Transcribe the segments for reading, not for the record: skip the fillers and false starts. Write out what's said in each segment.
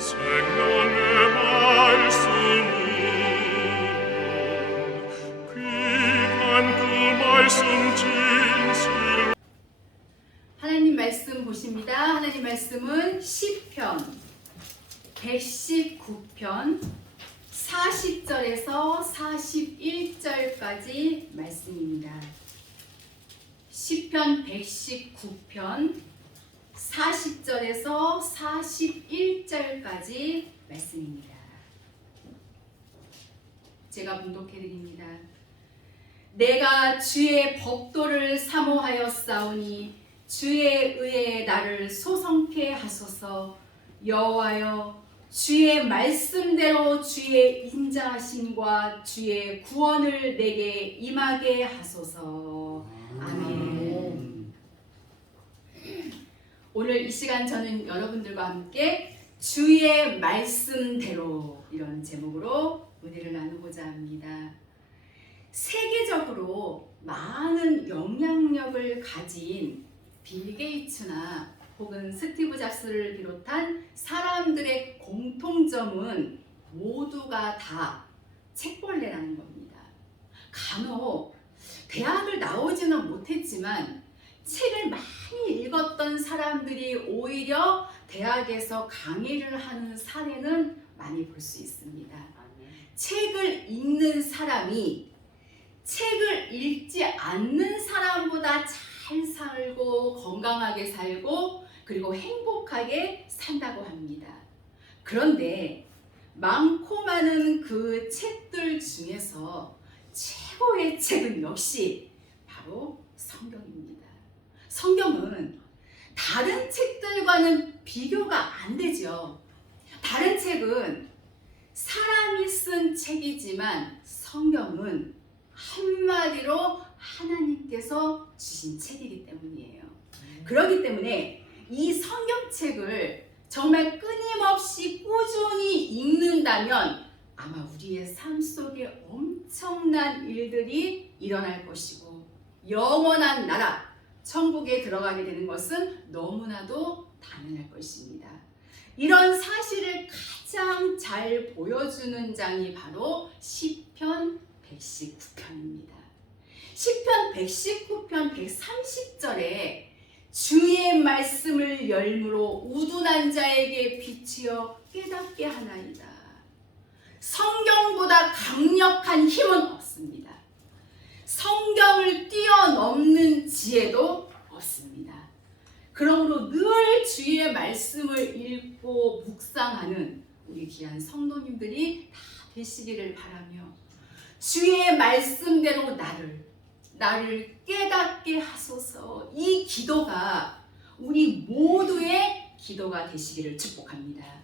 생명의 말씀은 귀한 그 말씀 진실. 하나님 말씀 보십니다. 하나님 말씀은 시편 119편 40절에서 41절까지 말씀입니다. 시편 119편 40절에서 41절까지 말씀입니다. 제가 봉독해 드립니다. 내가 주의 법도를 사모하였사오니 주의 의에 나를 소성케 하소서. 여호와여, 주의 말씀대로 주의 인자하심과 주의 구원을 내게 임하게 하소서. 아멘. 오늘 이 시간 저는 여러분들과 함께 주의 말씀대로 이런 제목으로 은혜를 나누고자 합니다. 세계적으로 많은 영향력을 가진 빌 게이츠나 혹은 스티브 잡스를 비롯한 사람들의 공통점은 모두가 다 책벌레라는 겁니다. 간혹 대학을 나오지는 못했지만 책을 많이 읽었던 사람들이 오히려 대학에서 강의를 하는 사례는 많이 볼 수 있습니다. 책을 읽는 사람이 책을 읽지 않는 사람보다 잘 살고 건강하게 살고 그리고 행복하게 산다고 합니다. 그런데 많고 많은 그 책들 중에서 최고의 책은 역시 바로 성경입니다. 성경은 다른 책들과는 비교가 안 되죠. 다른 책은 사람이 쓴 책이지만 성경은 한마디로 하나님께서 주신 책이기 때문이에요. 그렇기 때문에 이 성경책을 정말 끊임없이 꾸준히 읽는다면 아마 우리의 삶 속에 엄청난 일들이 일어날 것이고 영원한 나라, 천국에 들어가게 되는 것은 너무나도 당연할 것입니다. 이런 사실을 가장 잘 보여주는 장이 바로 시편 119편입니다. 시편 119편 130절에 주의 말씀을 열무로 우둔한 자에게 비치어 깨닫게 하나이다. 성경보다 강력한 힘은 없습니다. 성경을 뛰어넘는 지혜도 없습니다. 그러므로 늘 주의 말씀을 읽고 묵상하는 우리 귀한 성도님들이 다 되시기를 바라며 주의 말씀대로 나를 깨닫게 하소서. 이 기도가 우리 모두의 기도가 되시기를 축복합니다.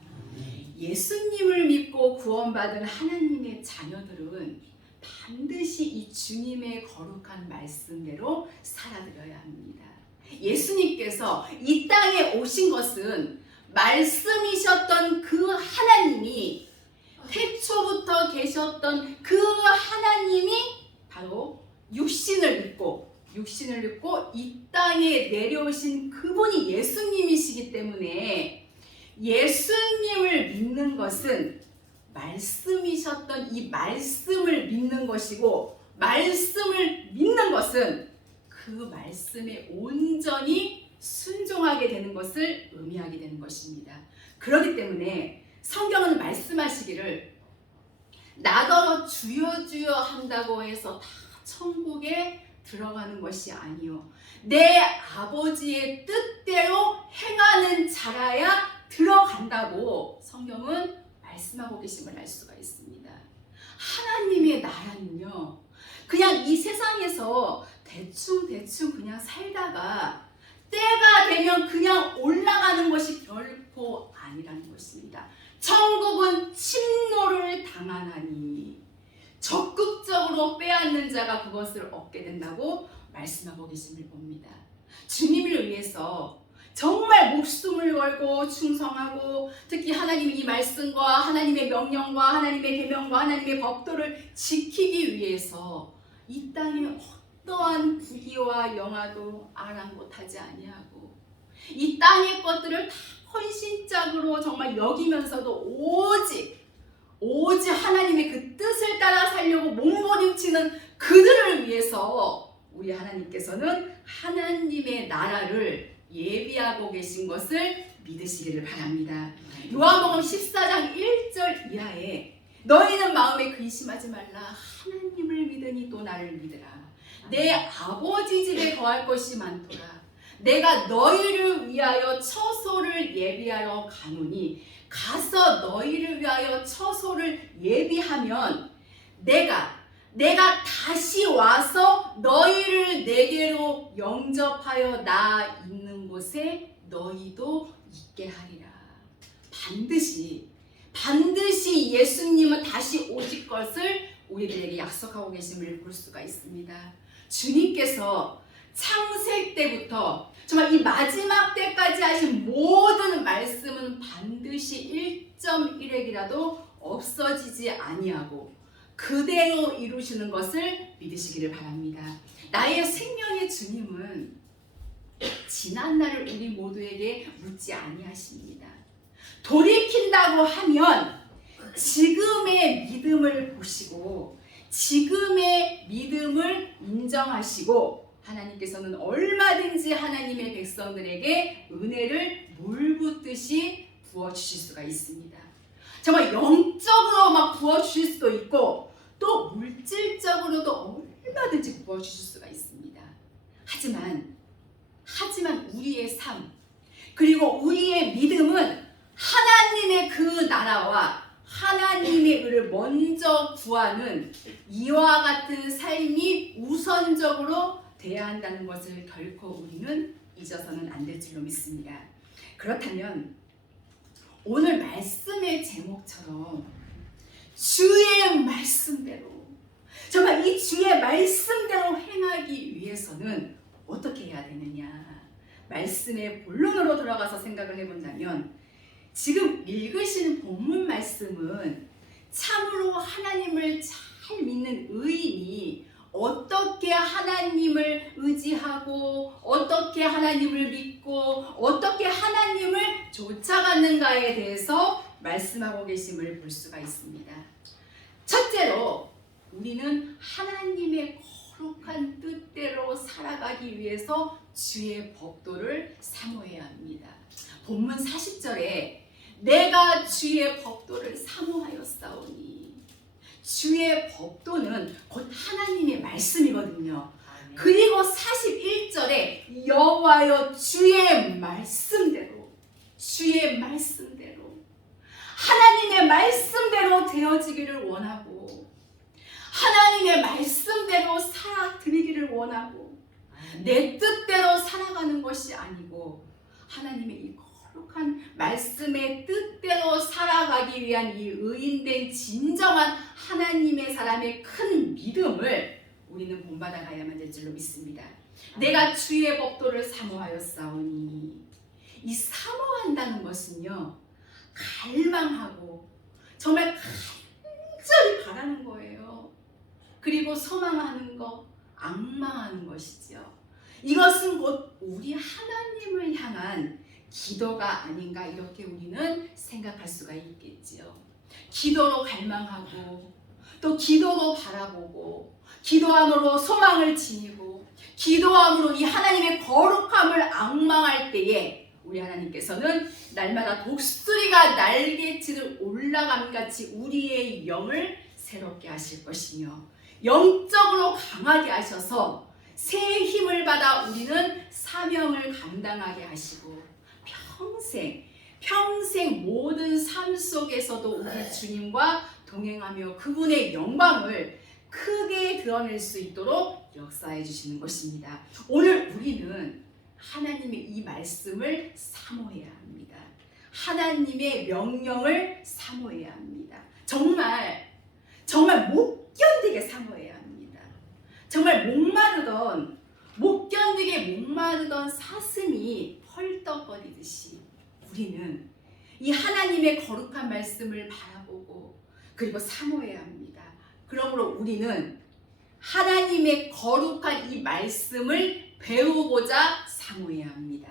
예수님을 믿고 구원받은 하나님의 자녀들은 반드시 이 주님의 거룩한 말씀대로 살아드려야 합니다. 예수님께서 이 땅에 오신 것은 말씀이셨던 그 하나님이 태초부터 계셨던 그 하나님이 바로 육신을 입고 이 땅에 내려오신 그분이 예수님이시기 때문에 예수님을 믿는 것은 말씀이셨던 이 말씀을 믿는 것이고 말씀을 믿는 것은 그 말씀에 온전히 순종하게 되는 것을 의미하게 되는 것입니다. 그렇기 때문에 성경은 말씀하시기를 나더러 주여 주여 한다고 해서 다 천국에 들어가는 것이 아니요 내 아버지의 뜻대로 행하는 자라야 들어간다고 성경은 말씀하고 계심을 알 수가 있습니다. 하나님의 나라는요 그냥 이 세상에서 대충 그냥 살다가 때가 되면 그냥 올라가는 것이 결코 아니라는 것입니다. 천국은 침노를 당하나니 적극적으로 빼앗는 자가 그것을 얻게 된다고 말씀하고 계심을 봅니다. 주님을 위해서 정말 목숨을 걸고 충성하고 특히 하나님의 이 말씀과 하나님의 명령과 하나님의 계명과 하나님의 법도를 지키기 위해서 이 땅에 어떠한 부귀와 영화도 아랑곳하지 아니하고 이 땅의 것들을 다 헌신 시작으로 정말 여기면서도 오직 하나님의 그 뜻을 따라 살려고 몸부림치는 그들을 위해서 우리 하나님께서는 하나님의 나라를 예비하고 계신 것을 믿으시기를 바랍니다. 요한복음 14장 1절 이하에 너희는 마음에 근심하지 말라. 하나님을 믿으니 또 나를 믿으라. 내 아버지 집에 거할 것이 많도다. 내가 너희를 위하여 처소를 예비하러 가노니 가서 너희를 위하여 처소를 예비하면 내가 다시 와서 너희를 내게로 영접하여 나 있는 곳에 너희도 있게 하리라. 반드시 예수님은 다시 오실 것을 우리들에게 약속하고 계심을 볼 수가 있습니다. 주님께서 창세 때부터 정말 이 마지막 때까지 하신 모든 말씀은 반드시 1.1획이라도 없어지지 아니하고 그대로 이루시는 것을 믿으시기를 바랍니다. 나의 생명의 주님은 지난 날을 우리 모두에게 묻지 아니하십니다. 돌이킨다고 하면 지금의 믿음을 보시고 지금의 믿음을 인정하시고 하나님께서는 얼마든지 하나님의 백성들에게 은혜를 물붓듯이 부어주실 수가 있습니다. 정말 영적으로 막 부어주실 수도 있고 또 물질적으로도 얼마든지 부어주실 수가 있습니다. 하지만 우리의 삶 그리고 우리의 믿음은 하나님의 그 나라와 하나님의 의를 먼저 구하는 이와 같은 삶이 우선적으로 돼야 한다는 것을 결코 우리는 잊어서는 안 될 줄로 믿습니다. 그렇다면 오늘 말씀의 제목처럼 주의 말씀대로 정말 이 주의 말씀대로 행하기 위해서는 어떻게 해야 되느냐? 말씀의 본론으로 들어가서 생각을 해본다면 지금 읽으시는 본문 말씀은 참으로 하나님을 잘 믿는 의인이 어떻게 하나님을 의지하고 어떻게 하나님을 믿고 어떻게 하나님을 쫓아가는가에 대해서 말씀하고 계심을 볼 수가 있습니다. 첫째로 우리는 하나님의 거룩한 뜻대로 살아가기 위해서 주의 법도를 사모해야 합니다. 본문 40절에 내가 주의 법도를 사모하였사오니 주의 법도는 곧 하나님의 말씀이거든요. 그리고 41절에 여호와여 주의 말씀대로 하나님의 말씀대로 되어지기를 원하고 하나님의 말씀대로 살아드리기를 원하고 내 뜻대로 살아가는 것이 아니고 하나님의 이 거룩한 말씀의 뜻대로 살아가기 위한 이 의인된 진정한 하나님의 사람의 큰 믿음을 우리는 본받아가야만 될 줄로 믿습니다. 내가 주의 법도를 사모하였사오니 이 사모한다는 것은요 갈망하고 정말 간절히 바라는 거예요. 그리고 소망하는 것, 앙망하는 것이죠. 이것은 곧 우리 하나님을 향한 기도가 아닌가 이렇게 우리는 생각할 수가 있겠지요. 기도로 갈망하고 또 기도로 바라보고 기도함으로 소망을 지니고 기도함으로 이 하나님의 거룩함을 앙망할 때에 우리 하나님께서는 날마다 독수리가 날개치듯 올라감 같이 우리의 영을 새롭게 하실 것이며 영적으로 강하게 하셔서 새 힘을 받아 우리는 사명을 감당하게 하시고 평생 모든 삶 속에서도 우리 주님과 동행하며 그분의 영광을 크게 드러낼 수 있도록 역사해 주시는 것입니다. 오늘 우리는 하나님의 이 말씀을 사모해야 합니다. 하나님의 명령을 사모해야 합니다. 정말 못 견디게 사모해야 합니다. 정말 못 견디게 목마르던 사슴이 헐떡거리듯이 우리는 이 하나님의 거룩한 말씀을 바라보고 그리고 사모해야 합니다. 그러므로 우리는 하나님의 거룩한 이 말씀을 배우고자 사모해야 합니다.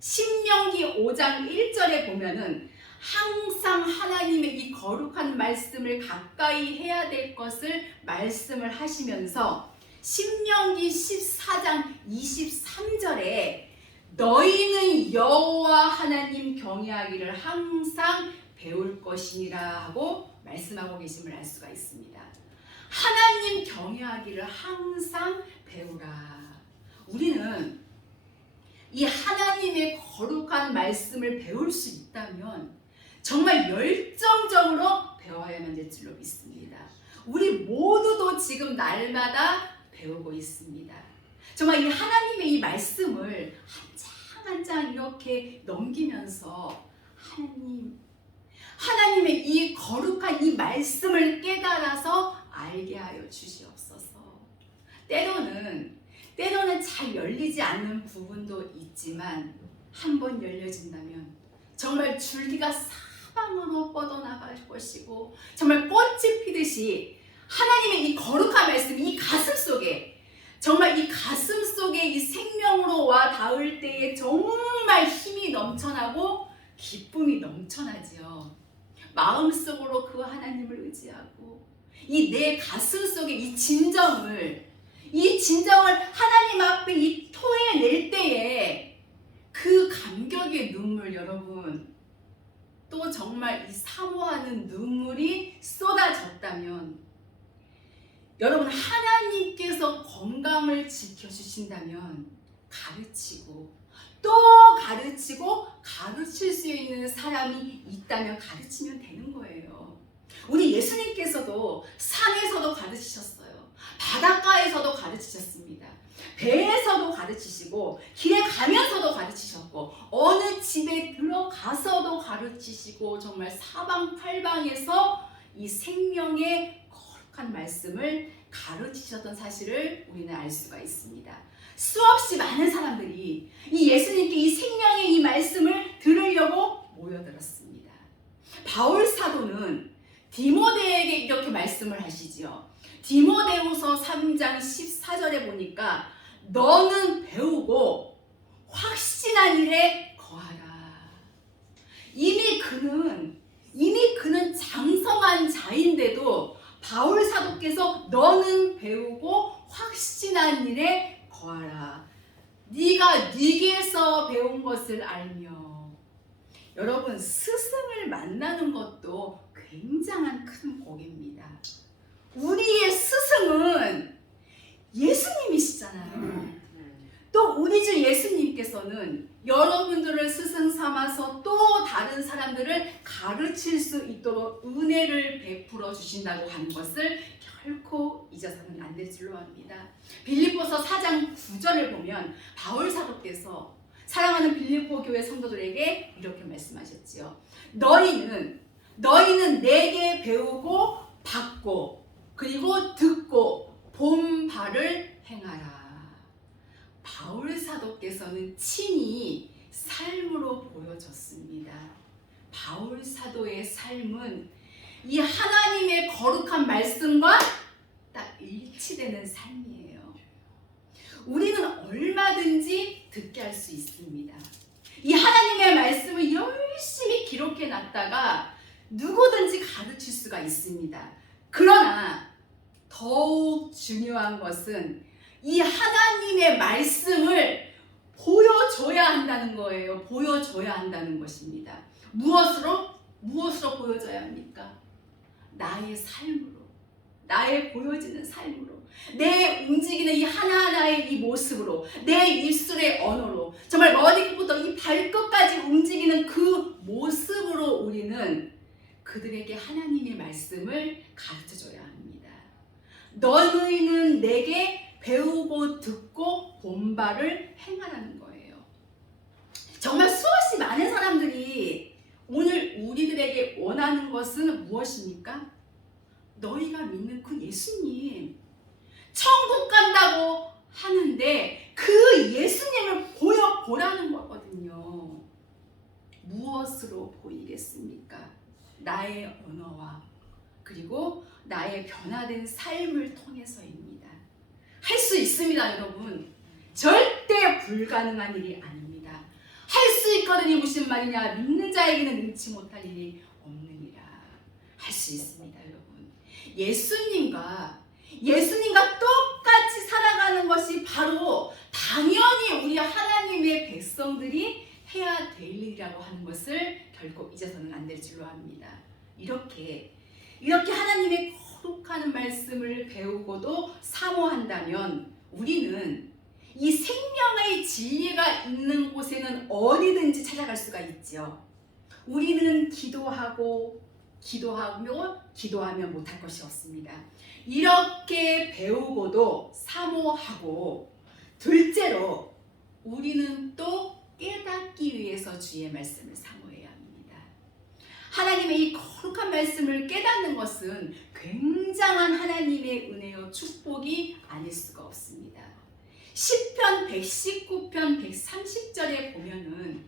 신명기 5장 1절에 보면은 항상 하나님의 이 거룩한 말씀을 가까이 해야 될 것을 말씀을 하시면서 신명기 14장 23절에 너희는 여호와 하나님 경외하기를 항상 배울 것이니라 하고 말씀하고 계심을 알 수가 있습니다. 하나님 경외하기를 항상 배우라. 우리는 이 하나님의 거룩한 말씀을 배울 수 있다면 정말 열정적으로 배워야만 될 줄로 믿습니다. 우리 모두도 지금 날마다 배우고 있습니다. 정말 이 하나님의 이 말씀을 한 장 한 장 이렇게 넘기면서 하나님의 이 거룩한 이 말씀을 깨달아서 알게 하여 주시옵소서. 때로는 잘 열리지 않는 부분도 있지만 한번 열려진다면 정말 줄기가 사방으로 뻗어나갈 것이고 정말 꽃이 피듯이 하나님의 이 거룩한 말씀, 이 가슴 속에 정말 이 가슴 속에 이 생명으로 와 닿을 때에 정말 힘이 넘쳐나고 기쁨이 넘쳐나지요. 마음속으로 그 하나님을 의지하고 이 내 가슴 속에 이 진정을 하나님 앞에 이 토해낼 때에 그 감격의 눈물, 여러분, 또 정말 이 사모하는 눈물이 쏟아졌다면, 여러분 하나님께서 건강을 지켜주신다면 가르치고 또 가르치고 가르칠 수 있는 사람이 있다면 가르치면 되는 거예요. 우리 예수님께서도 산에서도 가르치셨어요. 바닷가에서도 가르치셨습니다. 배에서도 가르치시고 길에 가면서도 가르치셨고 어느 집에 들어가서도 가르치시고 정말 사방팔방에서 이 생명의 거룩한 말씀을 가르치셨던 사실을 우리는 알 수가 있습니다. 수없이 많은 사람들이 이 예수님께 이 생명의 이 말씀을 들으려고 모여들었습니다. 바울 사도는 디모데에게 이렇게 말씀을 하시지요. 디모데후서 3장 14절에 보니까 너는 배우고 확신한 일에 거하라. 이미 그는 장성한 자인데도 바울 사도께서 너는 배우고 확신한 일에 거하라. 네가 네게서 배운 것을 알며. 여러분, 스승을 만나는 것도 굉장한 큰 복입니다. 우리의 스승은 예수님이시잖아요. 또 우리 주 예수님께서는 여러분들을 스승 삼아서 또 다른 사람들을 가르칠 수 있도록 은혜를 베풀어 주신다고 하는 것을 결코 잊어서는 안 될 줄로 압니다. 빌립보서 4장 9절을 보면 바울 사도께서 사랑하는 빌립보 교회 성도들에게 이렇게 말씀하셨지요. 너희는 내게 배우고 받고 그리고 듣고 본 바를 행하라. 바울 사도께서는 친히 삶으로 보여줬습니다. 바울 사도의 삶은 이 하나님의 거룩한 말씀과 딱 일치되는 삶이에요. 우리는 얼마든지 듣게 할 수 있습니다. 이 하나님의 말씀을 열심히 기록해 놨다가 누구든지 가르칠 수가 있습니다. 그러나 더욱 중요한 것은 이 하나님의 말씀을 보여줘야 한다는 거예요. 보여줘야 한다는 것입니다. 무엇으로 보여줘야 합니까? 나의 삶으로, 나의 보여지는 삶으로, 내 움직이는 이 하나하나의 이 모습으로, 내 입술의 언어로, 정말 머리부터 이 발끝까지 움직이는 그 모습으로 우리는 그들에게 하나님의 말씀을 가르쳐줘야 합니다. 너희는 내게 배우고 듣고 본 바를 행하라는 거예요. 정말 수없이 많은 사람들이 오늘 우리들에게 원하는 것은 무엇입니까? 너희가 믿는 그 예수님, 천국 간다고 하는데 그 예수님을 보여보라는 거거든요. 무엇으로 보이겠습니까? 나의 언어와 그리고 나의 변화된 삶을 통해서입니다. 할 수 있습니다, 여러분. 절대 불가능한 일이 아닙니다. 할 수 있거든이 무슨 말이냐? 믿는 자에게는 능치 못할 일이 없느니라. 할 수 있습니다, 여러분. 예수님과 똑같이 살아가는 것이 바로 당연히 우리 하나님의 백성들이 해야 될 일이라고 하는 것을 결코 잊어서는 안 될 줄로 압니다. 이렇게 하나님의 거룩한 말씀을 배우고도 사모한다면 우리는 이 생명의 진리가 있는 곳에는 어디든지 찾아갈 수가 있죠. 우리는 기도하면 못할 것이 없습니다. 이렇게 배우고도 사모하고, 둘째로 우리는 또 깨닫기 위해서 주의 말씀을 사모해야 합니다. 하나님의 이 거룩한 말씀을 깨닫는 것은 굉장한 하나님의 은혜요 축복이 아닐 수가 없습니다. 시편 119편 130절에 보면은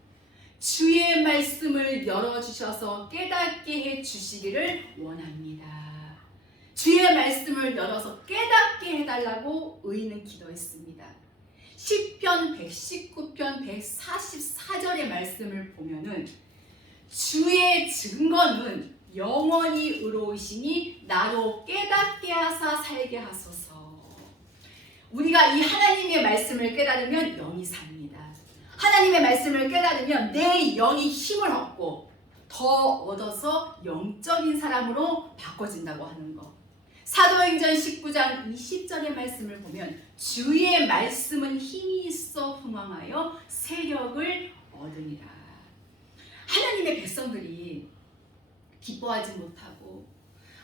주의 말씀을 열어주셔서 깨닫게 해주시기를 원합니다. 주의 말씀을 열어서 깨닫게 해달라고 의인은 기도했습니다. 시편 119편 144절의 말씀을 보면은 주의 증거는 영원히 의로우시니 나로 깨닫게 하사 살게 하소서. 우리가 이 하나님의 말씀을 깨달으면 영이 삽니다. 하나님의 말씀을 깨달으면 내 영이 힘을 얻고 더 얻어서 영적인 사람으로 바꿔진다고 하는 것. 사도행전 19장 20절의 말씀을 보면 주의 말씀은 힘이 있어 흥왕하여 세력을 얻으니라. 하나님의 백성들이 기뻐하지 못하고,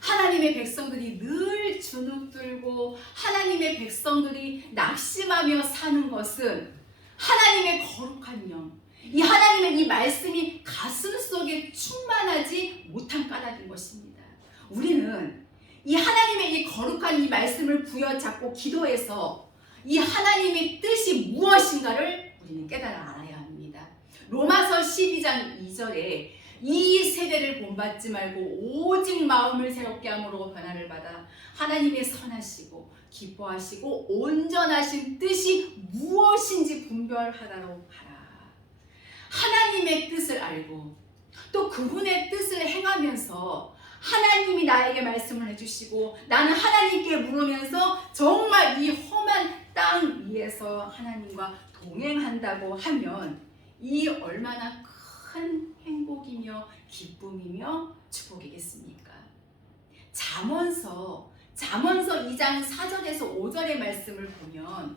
하나님의 백성들이 늘 주눅들고, 하나님의 백성들이 낙심하며 사는 것은 하나님의 거룩한 영, 이 하나님의 이 말씀이 가슴 속에 충만하지 못한 까닭인 것입니다. 우리는 이 하나님의 이 거룩한 이 말씀을 부여잡고 기도해서 이 하나님의 뜻이 무엇인가를 우리는 깨달아 알아야 합니다. 로마서 12장 2절에 이 세대를 본받지 말고 오직 마음을 새롭게 함으로 변화를 받아 하나님의 선하시고 기뻐하시고 온전하신 뜻이 무엇인지 분별하도록 하라. 하나님의 뜻을 알고 또 그분의 뜻을 행하면서 하나님이 나에게 말씀을 해주시고 나는 하나님께 물으면서 정말 이 험한 땅 위에서 하나님과 동행한다고 하면 이 얼마나 큰 행복이며 기쁨이며 축복이겠습니까? 잠언서 2장 4절에서 5절의 말씀을 보면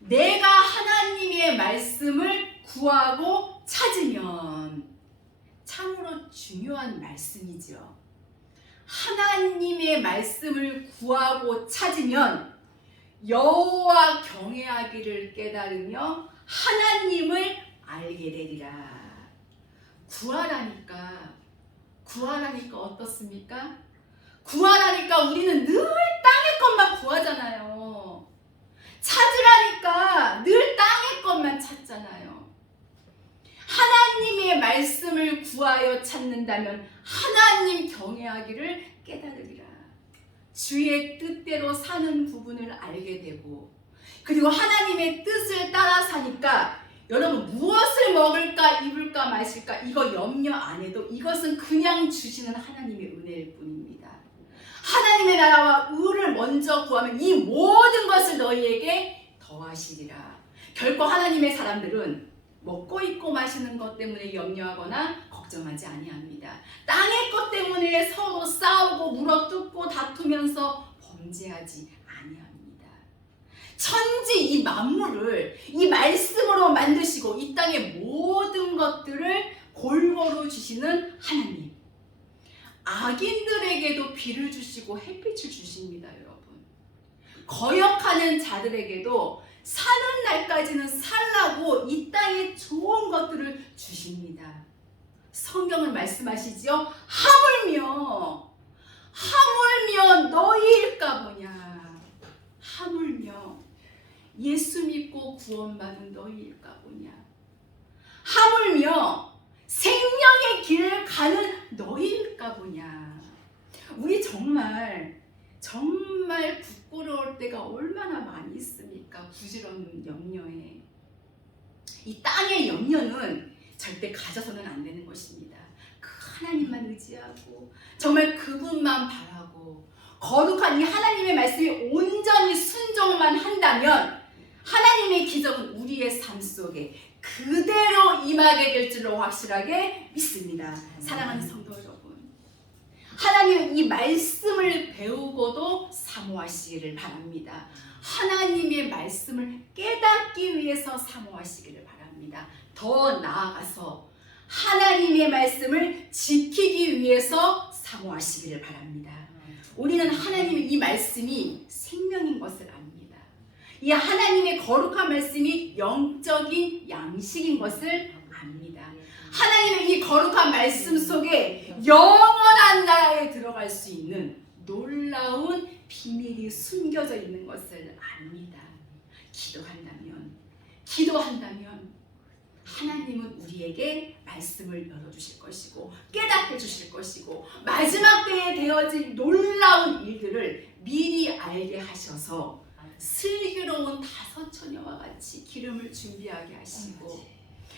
내가 하나님의 말씀을 구하고 찾으면, 참으로 중요한 말씀이죠. 하나님의 말씀을 구하고 찾으면 여호와 경외하기를 깨달으며 하나님을 알게 되리라. 구하라니까 어떻습니까? 구하라니까 우리는 늘 땅의 것만 구하잖아요. 찾으라니까 늘 땅의 것만 찾잖아요. 하나님의 말씀을 구하여 찾는다면 하나님 경외하기를 깨달으리라. 주의 뜻대로 사는 부분을 알게 되고, 그리고 하나님의 뜻을 따라 사니까 여러분 무엇을 먹을까 입을까 마실까 이거 염려 안 해도 이것은 그냥 주시는 하나님의 은혜일 뿐입니다. 하나님의 나라와 의를 먼저 구하면 이 모든 것을 너희에게 더하시리라. 결코 하나님의 사람들은 먹고 입고 마시는 것 때문에 염려하거나 걱정하지 아니합니다. 땅의 것 때문에 서로 싸우고 물어뜯고 다투면서 범죄하지 아니합니다. 천지 이 만물을 이 말씀으로 만드시고 이 땅의 모든 것들을 골고루 주시는 하나님, 악인들에게도 비를 주시고 햇빛을 주십니다. 여러분, 거역하는 자들에게도 사는 날까지는 살라고 이 땅에 좋은 것들을 주십니다. 성경은 말씀하시죠. 하물며 너희일까 보냐. 하물며 예수 믿고 구원받은 너희일까 보냐. 하물며 생명의 길을 가는 너희일까 보냐. 우리 정말 부끄러울 때가 얼마나 많이 있습니까? 부질없는 염려에. 이 땅의 염려는 절대 가져서는 안 되는 것입니다. 그 하나님만 의지하고 정말 그분만 바라고 거룩한 이 하나님의 말씀에 온전히 순종만 한다면 하나님의 기적은 우리의 삶 속에 그대로 임하게 될 줄로 확실하게 믿습니다. 사랑하는 성도 여러분, 하나님은 이 말씀을 배우고도 사모하시기를 바랍니다. 하나님의 말씀을 깨닫기 위해서 사모하시기를 바랍니다. 더 나아가서 하나님의 말씀을 지키기 위해서 사모하시기를 바랍니다. 우리는 하나님의 이 말씀이 생명인 것을 압니다. 이 하나님의 거룩한 말씀이 영적인 양식인 것을 압니다. 하나님의 이 거룩한 말씀 속에 영원한 나라에 들어갈 수 있는 놀라운 비밀이 숨겨져 있는 것을 압니다. 기도한다면 하나님은 우리에게 말씀을 열어주실 것이고 깨닫게 주실 것이고 마지막 때에 되어질 놀라운 일들을 미리 알게 하셔서 슬기로운 다섯 처녀와 같이 기름을 준비하게 하시고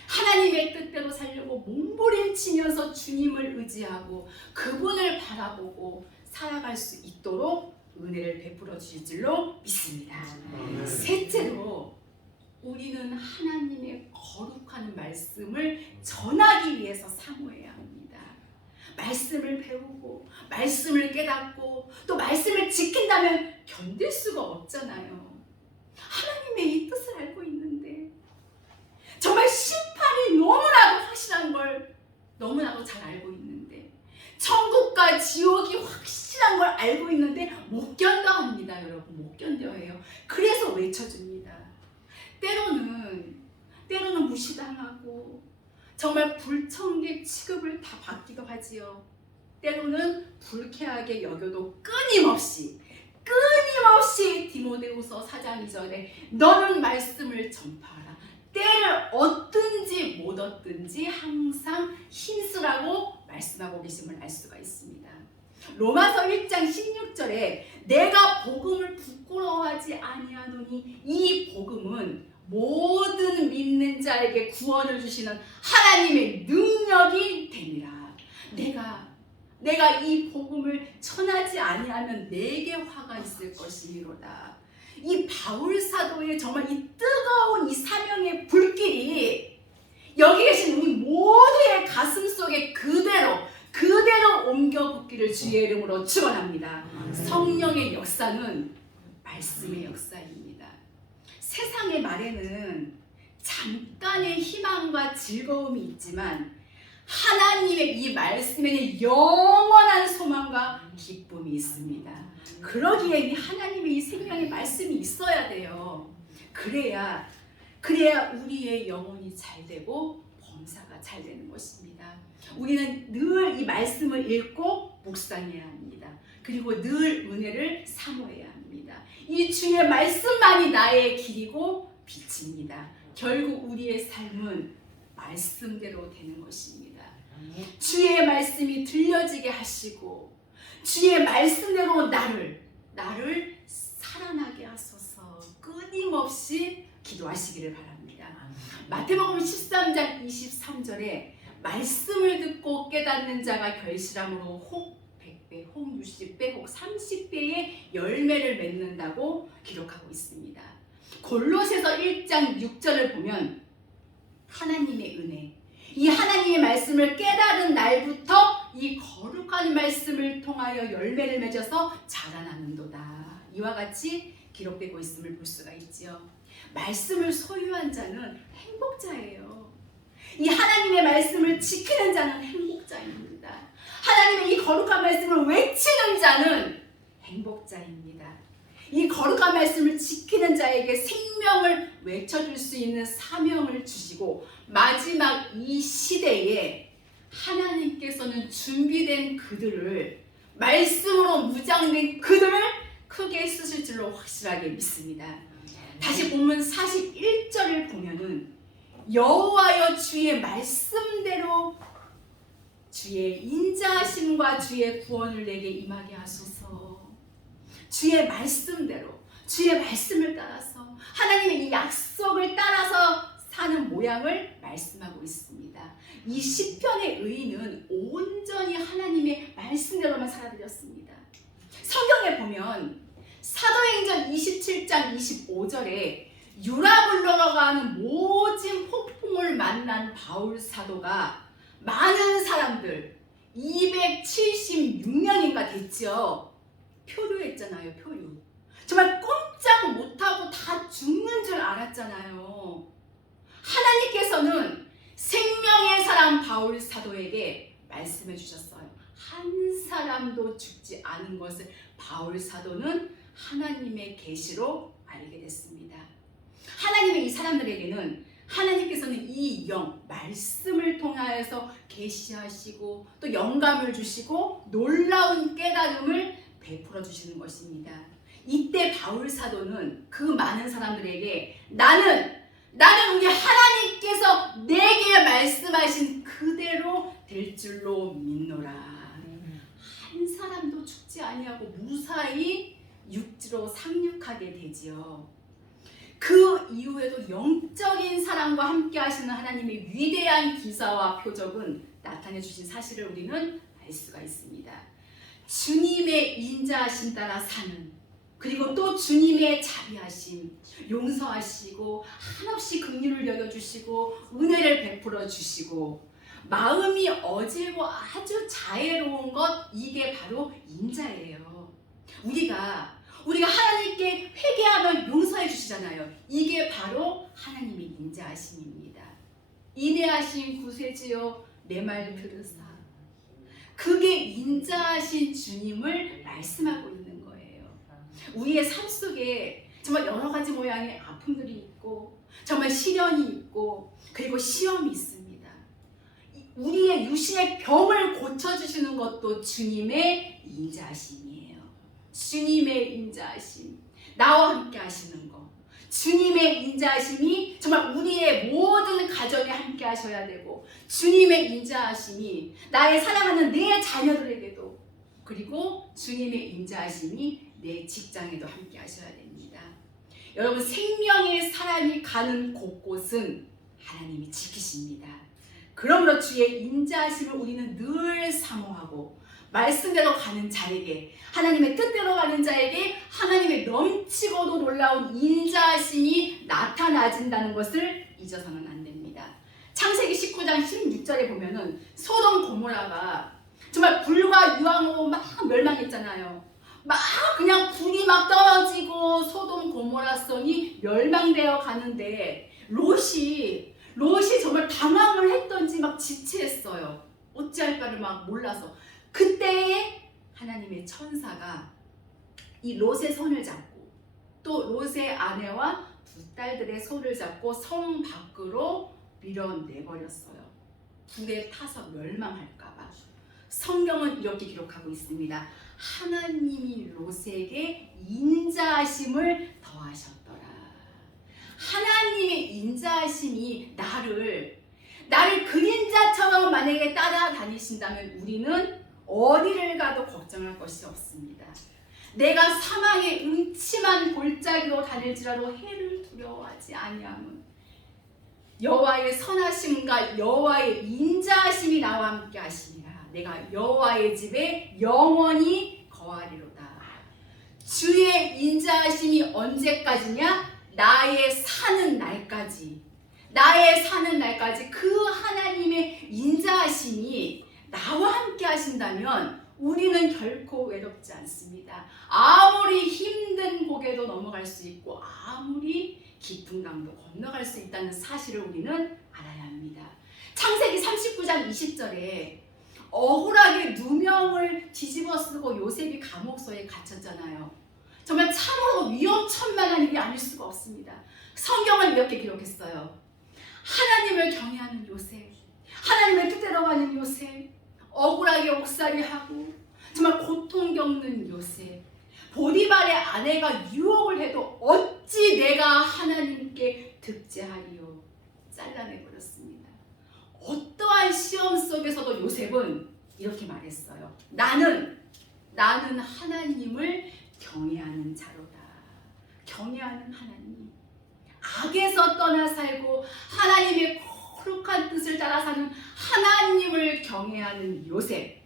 하나님의 뜻대로 살려고 몸부림치면서 주님을 의지하고 그분을 바라보고 살아갈 수 있도록 은혜를 베풀어 주실 줄로 믿습니다. 셋째로 우리는 하나님의 거룩한 말씀을 전하기 위해서 사모해야 합니다. 말씀을 배우고 말씀을 깨닫고 또 말씀을 지킨다면 견딜 수가 없잖아요. 하나님의 이 뜻을 알고 있는데 정말 심판이 너무나도 확실한 걸 너무나도 잘 알고 있는데 천국과 지옥이 확실한 걸 알고 있는데 못 견뎌합니다. 여러분 못 견뎌해요. 그래서 외쳐줍니다. 때로는 무시당하고 정말 불청객 취급을 다 받기도 하지요. 때로는 불쾌하게 여겨도 끊임없이 디모데후서 4장 2절에 너는 말씀을 전파하라. 때를 얻든지 못 얻든지 항상 힘쓰라고 말씀하고 계심을 알 수가 있습니다. 로마서 1장 16절에 내가 복음을 부끄러워하지 아니하노니 이 복음은 모든 믿는 자에게 구원을 주시는 하나님의 능력이 됨이라. 내가 이 복음을 전하지 아니하면 내게 화가 있을 것이로다. 이 바울 사도의 정말 이 뜨거운 이 사명의 불길이 여기 계신 우리 모두의 가슴 속에 그대로 옮겨 붙기를 주의 이름으로 축원합니다. 성령의 역사는 말씀의 역사입니다. 세상의 말에는 잠깐의 희망과 즐거움이 있지만 하나님의 이 말씀에는 영원한 소망과 기쁨이 있습니다. 그러기에 이 하나님의 이 생명의 말씀이 있어야 돼요. 그래야 우리의 영혼이 잘 되고 범사가 잘 되는 것입니다. 우리는 늘 이 말씀을 읽고 묵상해야 합니다. 그리고 늘 은혜를 사모해야 합니다. 이 주의 말씀만이 나의 길이고 빛입니다. 결국 우리의 삶은 말씀대로 되는 것입니다. 주의 말씀이 들려지게 하시고 주의 말씀대로 나를 살아나게 하소서 끊임없이 기도하시기를 바랍니다. 마태복음 13장 23절에 말씀을 듣고 깨닫는 자가 결실함으로 혹 100배, 혹 60배, 혹 30배의 열매를 맺는다고 기록하고 있습니다. 골로새서 1장 6절을 보면 하나님의 은혜, 이 하나님의 말씀을 깨달은 날부터 이 거룩한 말씀을 통하여 열매를 맺어서 자라나는도다. 이와 같이 기록되고 있음을 볼 수가 있지요. 말씀을 소유한 자는 행복자예요. 이 하나님의 말씀을 지키는 자는 행복자입니다. 하나님의 이 거룩한 말씀을 외치는 자는 행복자입니다. 이 거룩한 말씀을 지키는 자에게 생명을 외쳐줄 수 있는 사명을 주시고 마지막 이 시대에 하나님께서는 준비된 그들을 말씀으로 무장된 그들을 크게 쓰실 줄로 확실하게 믿습니다. 다시 본문 41절을 보면은 여호와여 주의 말씀대로 주의 인자하심과 주의 구원을 내게 임하게 하소서. 주의 말씀대로 주의 말씀을 따라서 하나님의 이 약속을 따라서 사는 모양을 말씀하고 있습니다. 이 시편의 의인은 온전히 하나님의 말씀대로만 살아들였습니다. 성경에 보면 사도행전 27장 25절에 유라굴로로 가는 모진 폭풍을 만난 바울 사도가 많은 사람들 276명인가 됐죠. 표류했잖아요. 표류. 정말 꼼짝 못하고 다 죽는 줄 알았잖아요. 하나님께서는 생명의 사람 바울 사도에게 말씀해 주셨어요. 한 사람도 죽지 않은 것을 바울 사도는 하나님의 계시로 알게 됐습니다. 하나님의 이 사람들에게는 하나님께서는 이 말씀을 통하여서 계시하시고 또 영감을 주시고 놀라운 깨달음을 베풀어 주시는 것입니다. 이때 바울 사도는 그 많은 사람들에게 나는 우리 하나님께서 내게 말씀하신 그대로 될 줄로 믿노라. 한 사람도 죽지 아니하고 무사히 육지로 상륙하게 되지요. 그 이후에도 영적인 사랑과 함께 하시는 하나님의 위대한 기사와 표적은 나타내 주신 사실을 우리는 알 수가 있습니다. 주님의 인자하심 따라 사는, 그리고 또 주님의 자비하심, 용서하시고 한없이 긍휼을 여겨주시고 은혜를 베풀어 주시고 마음이 어질고 아주 자애로운 것, 이게 바로 인자예요. 우리가 하나님께 회개하면 용서해 주시잖아요. 이게 바로 하나님의 인자하심입니다. 인애하신 구세주여 내 말 들으사. 그게 인자하신 주님을 말씀하고 있는 거예요. 우리의 삶 속에 정말 여러 가지 모양의 아픔들이 있고 정말 시련이 있고 그리고 시험이 있습니다. 우리의 육신의 병을 고쳐주시는 것도 주님의 인자하심이에요. 주님의 인자하심, 나와 함께 하시는 것, 주님의 인자하심이 정말 우리의 모든 가정에 함께 하셔야 되고 주님의 인자하심이 나의 사랑하는 내 자녀들에게도, 그리고 주님의 인자하심이 내 직장에도 함께 하셔야 됩니다. 여러분, 생명의 사람이 가는 곳곳은 하나님이 지키십니다. 그러므로 주의 인자하심을 우리는 늘 사모하고 말씀대로 가는 자에게, 하나님의 뜻대로 가는 자에게 하나님의 넘치고도 놀라운 인자하심이 나타나진다는 것을 잊어서는 안 됩니다. 창세기 19장 16절에 보면은 소돔 고모라가 정말 불과 유황으로 막 멸망했잖아요. 막 그냥 불이 막 떨어지고 소돔 고모라성이 멸망되어 가는데 롯이 정말 당황을 했던지 막 지체했어요. 어찌할까를 막 몰라서. 그때에 하나님의 천사가 이 롯의 손을 잡고 또 롯의 아내와 두 딸들의 손을 잡고 성 밖으로 밀어내버렸어요. 불에 타서 멸망할까봐. 성경은 이렇게 기록하고 있습니다. 하나님이 롯에게 인자하심을 더하셨더라. 하나님의 인자하심이 나를 그림자처럼 만약에 따라다니신다면 우리는 어디를 가도 걱정할 것이 없습니다. 내가 사망의 음침한 골짜기로 다닐지라도 해를 두려워하지 아니함은 여호와의 선하심과 여호와의 인자하심이 나와 함께 하시니라. 내가 여호와의 집에 영원히 거하리로다. 주의 인자하심이 언제까지냐? 나의 사는 날까지 그 하나님의 인자하심이 나와 함께 하신다면 우리는 결코 외롭지 않습니다. 아무리 힘든 고개도 넘어갈 수 있고 아무리 깊은 강도 건너갈 수 있다는 사실을 우리는 알아야 합니다. 창세기 39장 20절에 억울하게 누명을 뒤집어 쓰고 요셉이 감옥소에 갇혔잖아요. 정말 참으로 위험천만한 일이 아닐 수가 없습니다. 성경은 이렇게 기록했어요. 하나님을 경외하는 요셉, 하나님의 뜻대로 가는 요셉, 억울하게 옥살이하고 정말 고통 겪는 요셉, 보디발의 아내가 유혹을 해도 어찌 내가 하나님께 득제하리요? 잘라내버렸습니다. 어떠한 시험 속에서도 요셉은 이렇게 말했어요. 나는 하나님을 경외하는 자로다. 경외하는 하나님. 악에서 떠나 살고 하나님의 거룩한 뜻을 따라 사는 하나님을 경외하는 요셉.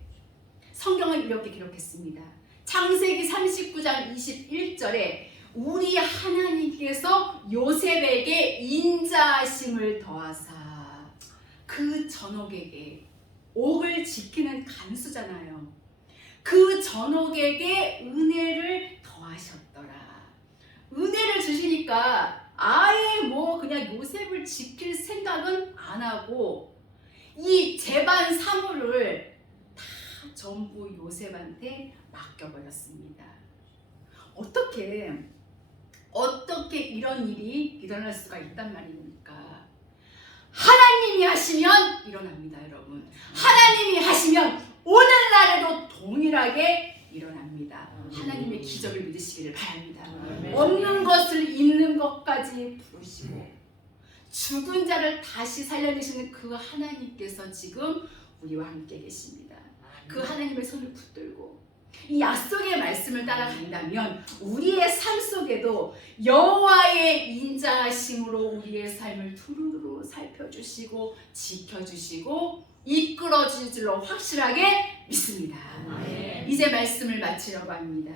성경은 이렇게 기록했습니다. 창세기 39장 21절에 우리 하나님께서 요셉에게 인자하심을 더하사 그 전옥에게, 옥을 지키는 간수잖아요. 그 전옥에게 은혜를 더하셨더라. 은혜를 주시니까 아예 그냥 요셉을 지킬 생각은 안 하고 이 재반 사물을 다 전부 요셉한테 맡겨버렸습니다. 어떻게 이런 일이 일어날 수가 있단 말입니까? 하나님이 하시면 일어납니다, 여러분. 하나님이 하시면 오늘날에도 동일하게 일어납니다. 하나님의 기적을 믿으시기를 바랍니다. 없는 것을 있는 것까지 부르시고 죽은 자를 다시 살려내시는 그 하나님께서 지금 우리와 함께 계십니다. 그 하나님의 손을 붙들고 이 약속의 말씀을 따라간다면 우리의 삶 속에도 여호와의 인자하심으로 우리의 삶을 두루두루 살펴주시고 지켜주시고 이끌어주실 줄로 확실하게 믿습니다. 이제 말씀을 마치려고 합니다.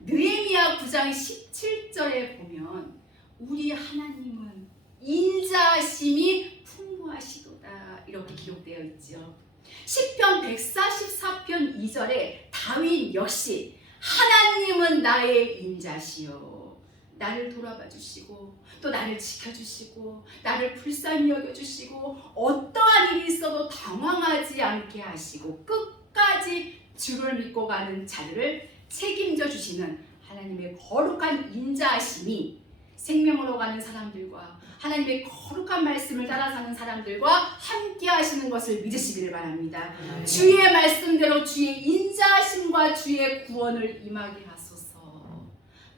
느헤미야 9장 17절에 보면 우리 하나님은 인자하심이 풍부하시도다 이렇게 기록되어 있죠. 시편 144편 2절에 다윗 역시 하나님은 나의 인자시요, 나를 돌아봐 주시고 또 나를 지켜주시고 나를 불쌍히 여겨주시고 어떠한 일이 있어도 당황하지 않게 하시고 끝까지 주를 믿고 가는 자들을 책임져 주시는 하나님의 거룩한 인자하심이 생명으로 가는 사람들과 하나님의 거룩한 말씀을 따라 사는 사람들과 함께 하시는 것을 믿으시기를 바랍니다. 주의 말씀대로 주의 인자하심과 주의 구원을 임하게 하소서.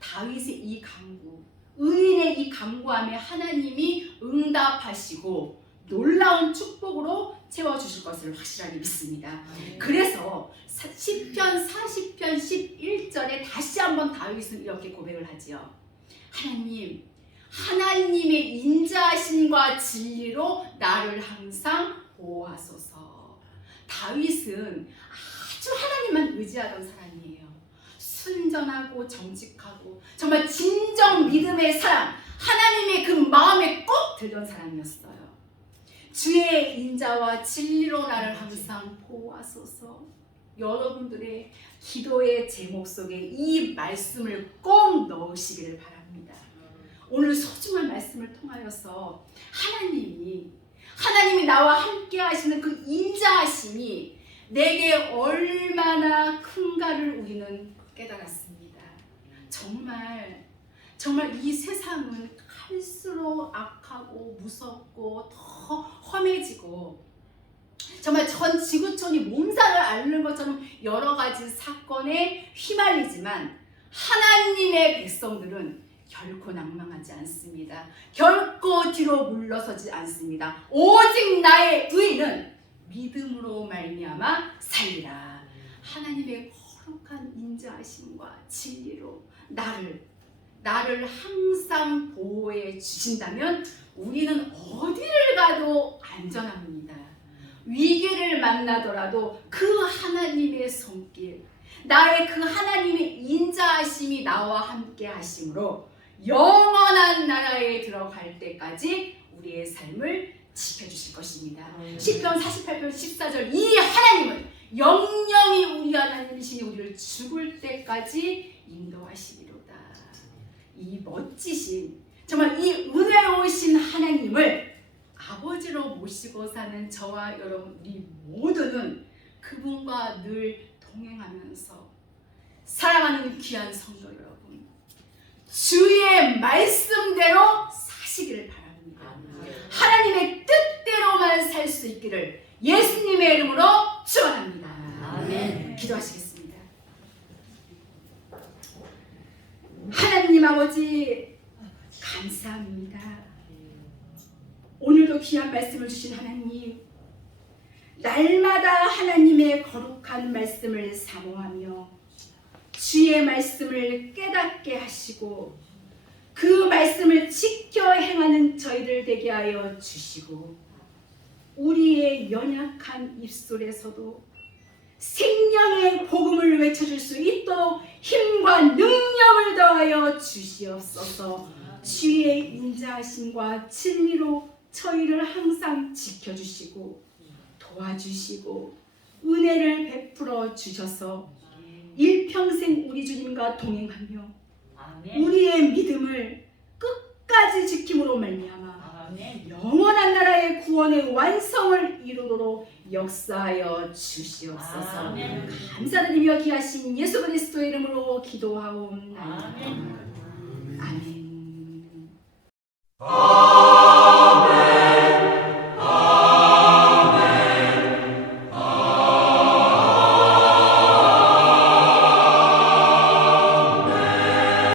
다윗의 이 간구, 의인의 이 간구함에 하나님이 응답하시고 놀라운 축복으로 채워주실 것을 확실하게 믿습니다. 그래서 시편 40편 11절에 다시 한번 다윗은 이렇게 고백을 하지요. 하나님의 인자하심과 진리로 나를 항상 보호하소서. 다윗은 아주 하나님만 의지하던 사람이에요. 순전하고 정직하고 정말 진정 믿음의 사람, 하나님의 그 마음에 꼭 들던 사람이었어요. 주의 인자와 진리로 나를 항상 보호하소서. 여러분들의 기도의 제목 속에 이 말씀을 꼭 넣으시기를 바랍니다. 오늘 소중한 말씀을 통하여서 하나님이 나와 함께 하시는 그 인자하심이 내게 얼마나 큰가를 우리는 깨달았습니다. 정말 이 세상은 갈수록 악하고 무섭고 더 험해지고 정말 전 지구촌이 몸살을 앓는 것처럼 여러 가지 사건에 휘말리지만 하나님의 백성들은 결코 낭망하지 않습니다. 결코 뒤로 물러서지 않습니다. 오직 나의 의인은 믿음으로 말미암아 살리라. 하나님의 거룩한 인자하심과 진리로 나를 항상 보호해 주신다면 우리는 어디를 가도 안전합니다. 위기를 만나더라도 그 하나님의 손길, 나의 그 하나님의 인자하심이 나와 함께 하심으로 영원한 나라에 들어갈 때까지 우리의 삶을 지켜주실 것입니다. 시편 48편 14절 이 하나님은 영영이 우리 하나님이시니 우리를 죽을 때까지 인도하시리로다. 이 멋지신 정말 이 은혜로우신 하나님을 아버지로 모시고 사는 저와 여러분 우리 모두는 그분과 늘 동행하면서 사랑하는 귀한 성도 여러분, 주의 말씀대로 사시기를 바랍니다. 하나님의 뜻대로만 살 수 있기를 예수님의 이름으로 축원합니다. 아멘. 기도하시겠습니다. 하나님 아버지 감사합니다. 오늘도 귀한 말씀을 주신 하나님, 날마다 하나님의 거룩한 말씀을 사모하며 주의 말씀을 깨닫게 하시고 그 말씀을 지켜 행하는 저희들 되게 하여 주시고 우리의 연약한 입술에서도 생명의 복음을 외쳐줄 수 있도록 힘과 능력을 더하여 주시옵소서. 주의 인자하심과 진리로 저희를 항상 지켜주시고 도와주시고 은혜를 베풀어 주셔서 일평생 우리 주님과 동행하며 우리의 믿음을 끝까지 지킴으로 말미암아 영원한 나라의 구원의 완성을 이루도록 역사하여 주시옵소서. 감사드리며 귀하신 예수 그리스도의 이름으로 기도하옵나이다. 아멘.